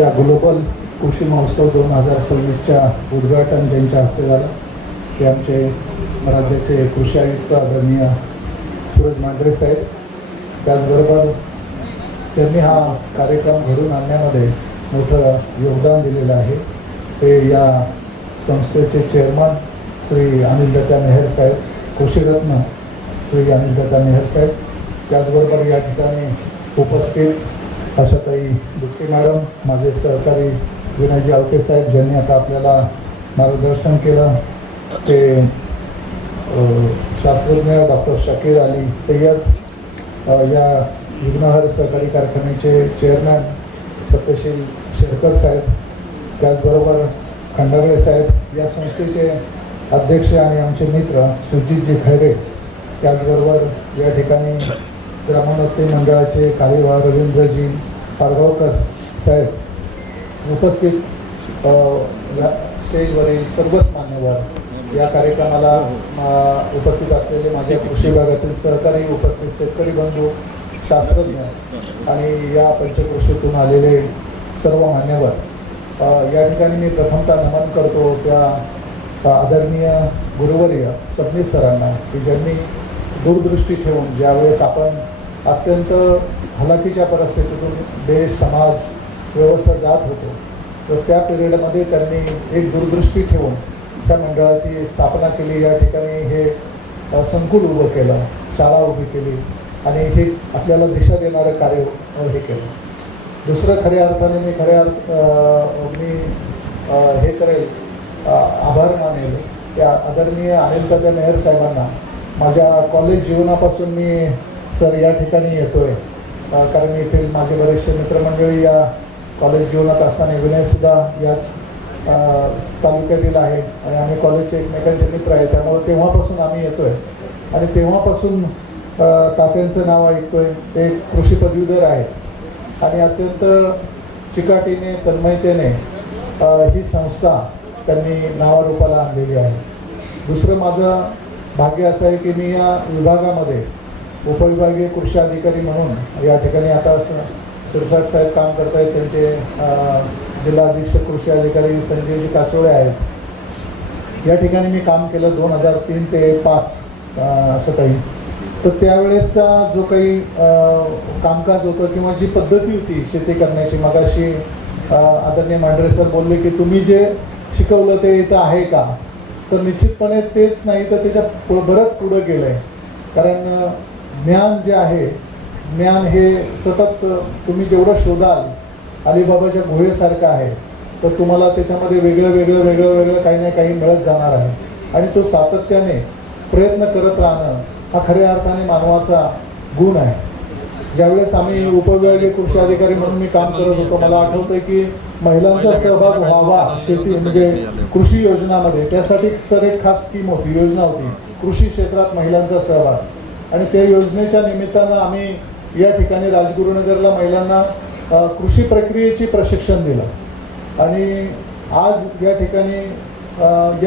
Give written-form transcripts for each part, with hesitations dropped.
या ग्लोबल कृषी महोत्सव 2026च्या उद्घाटन त्यांच्या हस्ते झालं. ते आमचे राज्याचे कृषी आयुक्त आदरणीय सूरज मांढरे साहेब, त्याचबरोबर त्यांनी हा कार्यक्रम घडून आणण्यामध्ये मोठं योगदान दिलेलं आहे. ते या संस्थेचे चेअरमन श्री अनिलदत्ता मेहर साहेब, कृषीरत्न श्री अनिलदत्ता मेहर साहेब, त्याचबरोबर या ठिकाणी उपस्थित आशाताई बुचके मॅडम, माझे सहकारी विनयजी आवटे साहेब, ज्यांनी आता आपल्याला मार्गदर्शन केलं, ते शास्त्रज्ञ डॉक्टर शकीर अली सय्यद, या विघ्नहर सहकारी कारखान्याचे चेअरमॅन सत्यशील शेरकर साहेब, त्याचबरोबर खंडागळे साहेब, या संस्थेचे अध्यक्ष आणि आमचे मित्र सुजितजी खैरे, त्याचबरोबर या ठिकाणी ग्रामोन्नती मंडळाचे कार्यवाह रवींद्रजी पारगावकर साहेब, उपस्थित या स्टेजवरील सर्वच मान्यवर, या कार्यक्रमाला उपस्थित असलेले माझ्या कृषी विभागातील सहकारी, उपस्थित शेतकरी बंधू, शास्त्रज्ञ आणि या पंचकृषीतून आलेले सर्व मान्यवर, या ठिकाणी मी प्रथमतः नमन करतो त्या आदरणीय गुरुवर्य सबनीस सरांना, की ज्यांनी दूरदृष्टी ठेवून ज्यावेळेस आपण अत्यंत हलाखीच्या परिस्थितीतून देश, समाज, व्यवस्था जात होतो, तर त्या पिरियडमध्ये त्यांनी एक दूरदृष्टी ठेवून त्या मंडळाची स्थापना केली. या ठिकाणी हे संकुल उभं केलं, शाळा उभी केली आणि हे आपल्याला दिशा देणारं कार्य हे केलं. दुसरं खऱ्या अर्थाने मी हे करेल, आभार मानेल त्या आदरणीय अनिलदत्ता मेहर साहेबांना. माझ्या कॉलेज जीवनापासून मी सर या ठिकाणी येतोय, कारण येथील माझे बरेचसे मित्रमंडळी या कॉलेज जीवनात असताना विनयसुद्धा याच तालुक्यातील आहे आणि आम्ही कॉलेजचे एकमेकांचे मित्र आहे, त्यामुळे तेव्हापासून आम्ही येतोय आणि तेव्हापासून तात्यांचं नाव ऐकतोय. ते कृषी पदवीधर आहेत आणि अत्यंत चिकाटीने, तन्मयतेने ही संस्था त्यांनी नावारूपाला आणलेली आहे. दुसरं माझं भाग्य असं आहे की मी या विभागामध्ये उपविभागीय कृषी अधिकारी म्हणून या ठिकाणी आता शिरसाट साहेब काम करत आहेत, त्यांचे जिल्हा अधीक्षक कृषी अधिकारी संजयजी काचोळे आहेत. या ठिकाणी मी काम केलं 2003 ते 5 अशातही. तर त्यावेळेसचा जो काही कामकाज होतं किंवा जी पद्धती होती शेती करण्याची, मगाशी आदरणीय मांढरे सर बोलले की तुम्ही जे शिकवलं ते इथं आहे का, तर निश्चितपणे तेच नाही तर त्याच्या बरंच पुढं गेलं आहे. कारण ज्ञान जे आहे, ज्ञान हे सतत तुम्ही जेवढं शोधाल, अलिबाबाच्या गुहेसारखं आहे, तर तुम्हाला त्याच्यामध्ये वेगळं काही ना काही मिळत जाणार आहे आणि तो सातत्याने प्रयत्न करत राहणं हा खऱ्या अर्थाने मानवाचा गुण आहे. ज्यावेळेस आम्ही उपविभागीय कृषी अधिकारी म्हणून मी काम करत होतो, मला आठवतंय की महिलांचा सहभाग व्हावा शेती म्हणजे कृषी योजनामध्ये, त्यासाठी सर एक खास स्कीम होती, योजना होती, कृषी क्षेत्रात महिलांचा सहभाग. आणि त्या योजनेच्या निमित्तानं आम्ही या ठिकाणी राजगुरुनगरला महिलांना कृषी प्रक्रियेची प्रशिक्षण दिलं आणि आज या ठिकाणी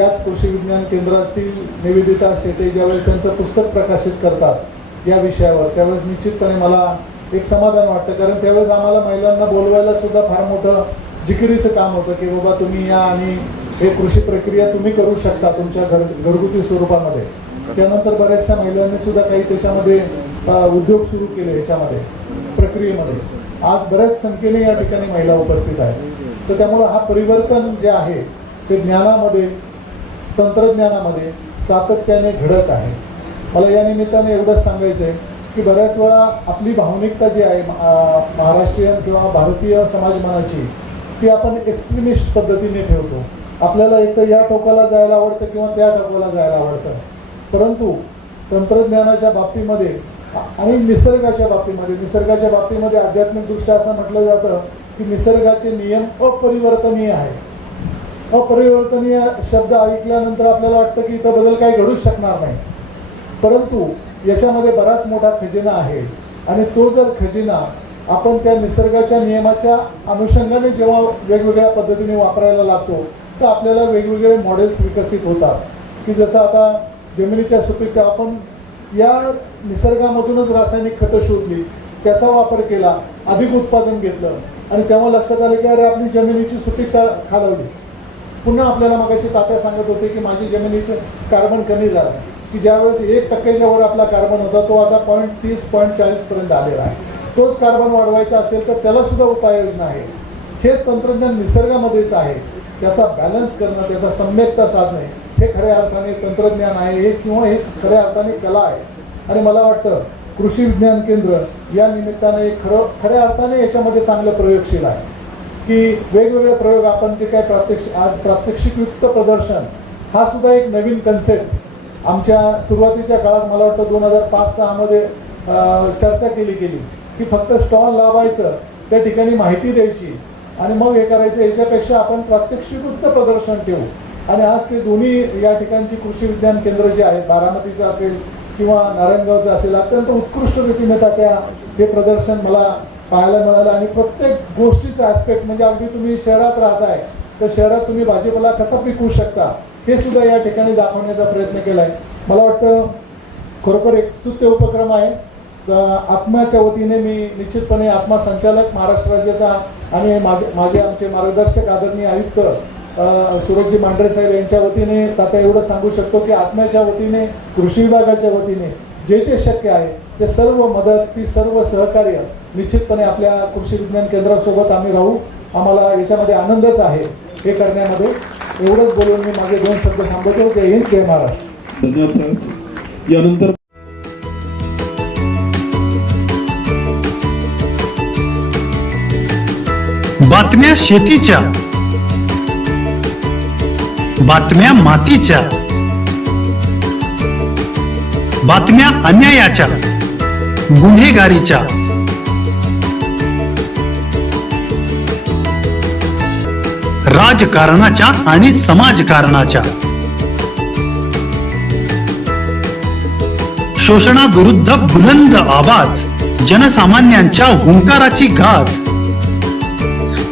याच कृषी विज्ञान केंद्रातील निवेदिता शेटे ज्यावेळेस त्यांचं पुस्तक प्रकाशित करतात या विषयावर, त्यावेळेस निश्चितपणे मला एक समाधान वाटतं. कारण त्यावेळेस आम्हाला महिलांना बोलवायला सुद्धा फार मोठं जिकिरीचं काम होतं की बाबा तुम्ही या आणि हे कृषी प्रक्रिया तुम्ही करू शकता तुमच्या घरगुती स्वरूपामध्ये. त्यानंतर बऱ्याचशा महिलांनी सुद्धा काही त्याच्यामध्ये उद्योग सुरू केले, याच्यामध्ये प्रक्रियेमध्ये आज बऱ्याच संख्येने या ठिकाणी महिला उपस्थित आहेत. तर त्यामुळं हा परिवर्तन जे आहे ते ज्ञानामध्ये, तंत्रज्ञानामध्ये सातत्याने घडत आहे. मला या निमित्ताने एवढंच सांगायचं आहे की बऱ्याच वेळा आपली भावनिकता जी आहे महाराष्ट्रीयन किंवा भारतीय समाजमानाची, ती आपण एक्स्ट्रीमिस्ट पद्धतीने ठेवतो. आपल्याला एक तर या टोकाला जायला आवडतं किंवा त्या टोकाला जायला आवडतं, परंतु तंत्रज्ञानाच्या बाबतीमध्ये आणि निसर्गाच्या बाबतीमध्ये आध्यात्मिकदृष्ट्या असं म्हटलं जातं की निसर्गाचे नियम अपरिवर्तनीय आहेत. अपरिवर्तनीय शब्द ऐकल्यानंतर आपल्याला वाटतं की इथं बदल काही घडूच शकणार नाही, परंतु याच्यामध्ये बराच मोठा खजिना आहे आणि तो जर खजिना आपण त्या निसर्गाच्या नियमाच्या अनुषंगाने जेव्हा वेगवेगळ्या पद्धतीने वापरायला लागतो, तर आपल्याला वेगवेगळे मॉडेल्स विकसित होतात. की जसं आता जमिनीच्या सुपीकता, आपण या निसर्गामधूनच रासायनिक खतं शोधली, त्याचा वापर केला, अधिक उत्पादन घेतलं, आणि तेव्हा लक्षात आलं की अरे आपली जमिनीची सुपीकता खालावली. पुन्हा आपल्याला मगाशी तात्या सांगत होते की माझी जमिनीचं कार्बन कमी झालं, की ज्यावेळेस 1% वर आपला कार्बन होता तो आता 0.30 0.40 पर्यंत आलेला आहे. तोच कार्बन वाढवायचा असेल तर त्याला सुद्धा उपाययोजना आहे. हे तंत्रज्ञान निसर्गामध्येच आहे, त्याचा बॅलन्स करणं, त्याचा सम्यकता साधणे हे खऱ्या अर्थाने तंत्रज्ञान आहे हे, किंवा हे खऱ्या अर्थाने कला आहे. आणि मला वाटतं कृषी विज्ञान केंद्र या निमित्ताने खऱ्या अर्थाने याच्यामध्ये चांगलं प्रयोगशील आहे, की वेगवेगळे प्रयोग आपण ते काय प्रात्यक्षिकयुक्त प्रदर्शन हा सुद्धा एक नवीन कन्सेप्ट आमच्या सुरुवातीच्या काळात मला वाटतं 2005-06 मध्ये चर्चा केली गेली की फक्त स्टॉल लावायचं, त्या ठिकाणी माहिती द्यायची आणि मग हे करायचं. याच्यापेक्षा आपण प्रात्यक्षिकयुक्त प्रदर्शन ठेवू. आणि आज ते दोन्ही या ठिकाणची कृषी विज्ञान केंद्र जे आहेत, बारामतीचं असेल किंवा नारायणगावचं असेल, अत्यंत उत्कृष्ट रीतीने त्या हे प्रदर्शन मला पाहायला मिळालं. आणि प्रत्येक गोष्टीचा ॲस्पेक्ट म्हणजे अगदी तुम्ही शहरात राहताय तर शहरात तुम्ही भाजीपाला कसा पिकवू शकता हे सुद्धा या ठिकाणी दाखवण्याचा प्रयत्न केला आहे. मला वाटतं खरोखर एक स्तुत्य उपक्रम आहे. आत्माच्या वतीने मी निश्चितपणे आत्मा संचालक महाराष्ट्र राज्याचा आणि माझे आमचे मार्गदर्शक आदरणीय आयुक्त सुरजजी मांढरे साहेब यांच्या वतीने आता एवढं सांगू शकतो की आत्म्याच्या वतीने, कृषी विभागाच्या वतीने जे शक्य आहे ते सर्व मदत, ती सर्व सहकार्य निश्चितपणे आपल्या कृषी विज्ञान केंद्रासोबत आम्ही राहू. आम्हाला याच्यामध्ये आनंदच आहे हे करण्यामध्ये. एवढंच बोलून मी माझे 2 शब्द थांबवतो. जय हिंद, जय महाराष्ट्र. धन्यवाद सर. यानंतर बातम्या शेतीच्या, बातम्या मातीच्या, बातम्या अन्यायाच्या, गुन्हेगारीच्या, राजकारणाच्या आणि समाजकारणाच्या, शोषणाविरुद्ध बुलंद आवाज, जनसामान्यांच्या हुंकाराची गाज,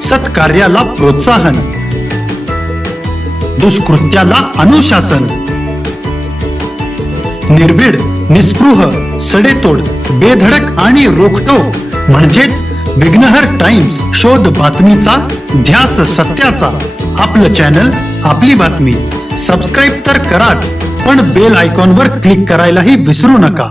सत्कार्याला प्रोत्साहन, दुष्कृत्याला अनुशासन, निर्भीड, निस्पृह, सडेतोड, बेधडक आणि रोखटोक म्हणजेच विघ्नहर टाइम्स. शोध बातमीचा, ध्यास सत्याचा. आपलं चॅनल, आपली बातमी. सबस्क्राईब तर कराच, पण बेल आयकॉनवर क्लिक करायलाही विसरू नका.